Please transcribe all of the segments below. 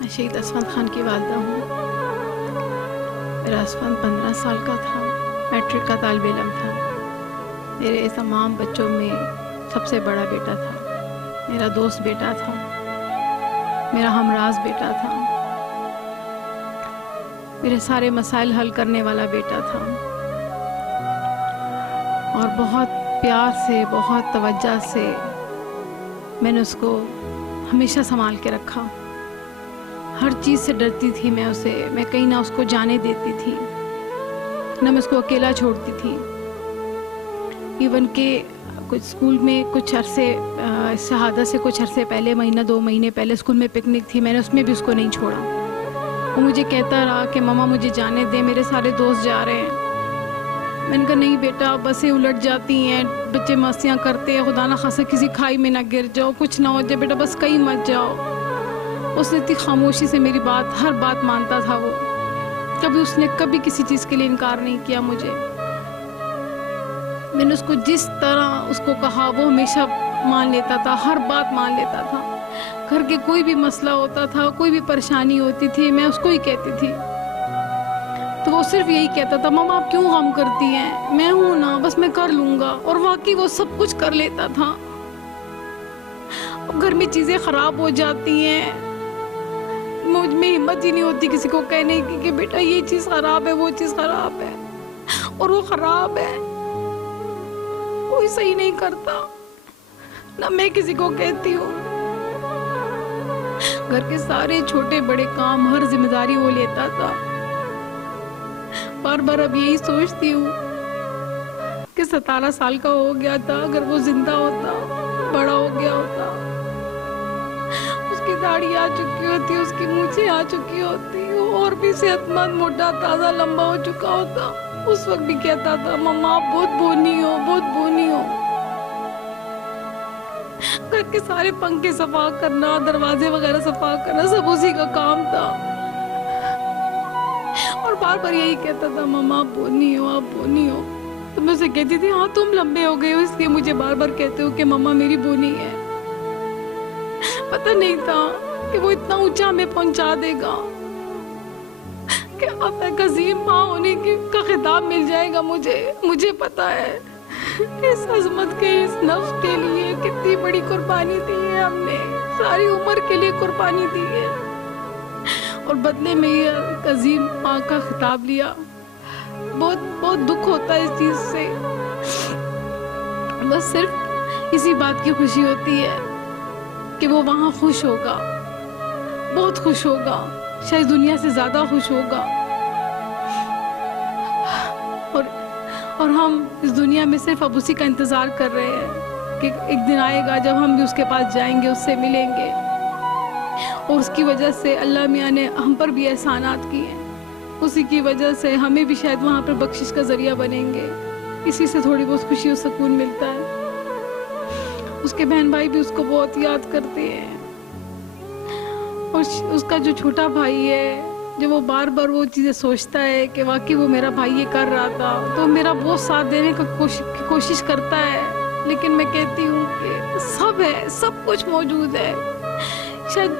میں شہید اسفند خان کی والدہ ہوں۔ میرا اسفند 15 سال کا تھا، میٹرک کا طالب علم تھا۔ میرے تمام بچوں میں سب سے بڑا بیٹا تھا، میرا دوست بیٹا تھا، میرا ہمراز بیٹا تھا، میرے سارے مسائل حل کرنے والا بیٹا تھا، اور بہت پیار سے، بہت توجہ سے میں نے اس کو ہمیشہ سنبھال کے رکھا۔ ہر چیز سے ڈرتی تھی میں اسے، میں کہیں نہ اس کو جانے دیتی تھی، نہ میں اس کو اکیلا چھوڑتی تھی۔ ایون کہ کچھ اسکول میں کچھ عرصے شہادت سے کچھ عرصے پہلے، مہینہ 2 مہینے پہلے اسکول میں پکنک تھی، میں نے اس میں بھی اس کو نہیں چھوڑا۔ وہ مجھے کہتا رہا کہ ماما مجھے جانے دے، میرے سارے دوست جا رہے ہیں۔ میں نے کہا نہیں بیٹا، بسیں الٹ جاتی ہیں، بچے مستیاں کرتے ہیں، خدا نہ خاصا کسی کھائی میں نہ گر جاؤ، کچھ نہ ہو جائے بیٹا، بس کہیں مت جاؤ۔ اس نے اتنی خاموشی سے میری بات، ہر بات مانتا تھا وہ۔ اس نے کبھی کسی چیز کے لیے انکار نہیں کیا مجھے۔ میں نے اس کو جس طرح اس کو کہا وہ ہمیشہ مان لیتا تھا، ہر بات مان لیتا تھا۔ گھر کے کوئی بھی مسئلہ ہوتا تھا، کوئی بھی پریشانی ہوتی تھی، میں اس کو ہی کہتی تھی، تو وہ صرف یہی کہتا تھا ماما آپ کیوں غم کرتی ہیں، میں ہوں نا، بس میں کر لوں گا۔ اور واقعی وہ سب کچھ کر لیتا تھا۔ اب گھر میں چیزیں خراب ہو جاتی ہیں، مجھ میں ہمت ہی نہیں ہوتی کسی کو کہنے کی کہ بیٹا یہ چیز خراب ہے، وہ چیز خراب ہے، اور وہ خراب ہے، کوئی صحیح نہیں کرتا، نہ میں کسی کو کہتی ہوں۔ گھر کے سارے چھوٹے بڑے کام، ہر ذمہ داری وہ لیتا تھا۔ بار بار اب یہی سوچتی ہوں کہ 17 سال کا ہو گیا تھا، اگر وہ زندہ ہوتا، بڑا ہو گیا ہوتا، اس کی داڑھی آ چکی ہوتی، اس کی مونچھیں آ چکی ہوتی، وہ اور بھی صحت مند، موٹا تازہ لمبا ہو چکا ہوتا۔ اس وقت بھی کہتا تھا مما آپ بہت بونی ہو، بہت بونی ہو۔ گھر کے سارے پنکھے صفا کرنا، دروازے وغیرہ صفا کرنا، سب اسی کا کام تھا، اور بار بار یہی کہتا تھا مما آپ بونی ہو، آپ بونی ہو۔ تو میں اسے کہتی تھی ہاں تم لمبے ہو گئے ہو، اس لیے مجھے بار بار کہتے ہو کہ مما میری بونی ہے۔ پتہ نہیں تھا کہ وہ اتنا اونچا ہمیں پہنچا دے گا کہ اب ایک عظیم ماں ہونے کا خطاب مل جائے گا مجھے پتا ہے اس عظمت کے، اس نفس کے لیے کتنی بڑی قربانی دی ہے ہم نے، ساری عمر کے لیے قربانی دی ہے، اور بدلے میں یہ ایک عظیم ماں کا خطاب لیا۔ بہت بہت دکھ ہوتا ہے اس چیز سے، بس صرف اسی بات کی خوشی ہوتی ہے کہ وہ وہاں خوش ہوگا، بہت خوش ہوگا، شاید دنیا سے زیادہ خوش ہوگا، اور ہم اس دنیا میں صرف اب اسی کا انتظار کر رہے ہیں کہ ایک دن آئے گا جب ہم بھی اس کے پاس جائیں گے، اس سے ملیں گے، اور اس کی وجہ سے اللہ میاں نے ہم پر بھی احسانات کیے ہیں، اسی کی وجہ سے ہمیں بھی شاید وہاں پر بخشش کا ذریعہ بنیں گے، اسی سے تھوڑی بہت خوشی اور سکون ملتا ہے۔ اس کے بہن بھائی بھی اس کو بہت یاد کرتے ہیں، اور اس کا جو چھوٹا بھائی ہے، جب وہ بار بار وہ چیزیں سوچتا ہے کہ واقعی وہ میرا بھائی یہ کر رہا تھا، تو میرا بہت ساتھ دینے کا کوشش کرتا ہے، لیکن میں کہتی ہوں کہ سب ہے، سب کچھ موجود ہے، شاید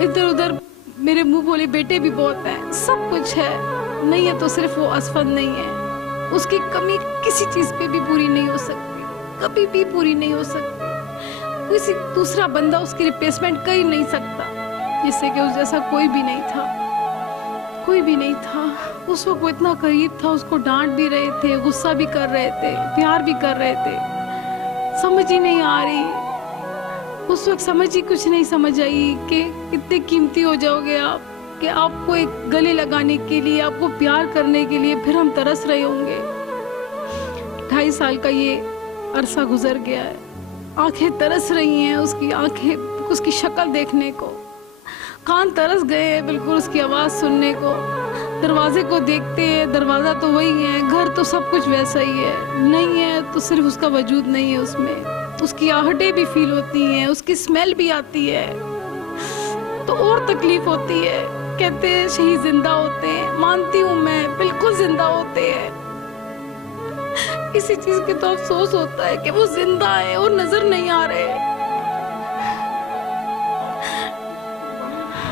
ادھر ادھر میرے منہ بولے بیٹے بھی بہت ہیں، سب کچھ ہے، نہیں ہے تو صرف وہ اسفند نہیں ہے، اس کی کمی کسی چیز پہ بھی پوری نہیں ہو سکتی، کبھی بھی پوری نہیں ہو سکتی، کسی دوسرا بندہ اس کی ریپلیسمنٹ کر ہی نہیں سکتا، جس سے کہ اس جیسا کوئی بھی نہیں تھا، کوئی بھی نہیں تھا۔ اس وقت وہ اتنا قریب تھا، اس کو ڈانٹ بھی رہے تھے، غصہ بھی کر رہے تھے، پیار بھی کر رہے تھے، سمجھ ہی نہیں آ رہی، اس وقت سمجھ ہی کچھ نہیں سمجھ آئی کہ کتنے قیمتی ہو جاؤ گے آپ، کہ آپ کو ایک گلے لگانے کے لیے، آپ کو پیار کرنے کے لیے پھر ہم ترس رہے ہوں گے۔ 2.5 سال کا یہ عرصہ گزر گیا ہے، آنکھیں ترس رہی ہیں، اس کی آنکھیں اس کی شکل دیکھنے کو، کان ترس گئے ہیں بالکل اس کی آواز سننے کو، دروازے کو دیکھتے ہیں، دروازہ تو وہی ہے، گھر تو سب کچھ ویسا ہی ہے، نہیں ہے تو صرف اس کا وجود نہیں ہے اس میں، اس کی آہٹیں بھی فیل ہوتی ہیں، اس کی اسمیل بھی آتی ہے، تو اور تکلیف ہوتی ہے۔ کہتے ہیں شہید زندہ ہوتے ہیں، مانتی ہوں میں، بالکل زندہ ہوتے ہیں، اسی چیز کے تو افسوس ہوتا ہے کہ وہ زندہ ہیں اور نظر نہیں آ رہے۔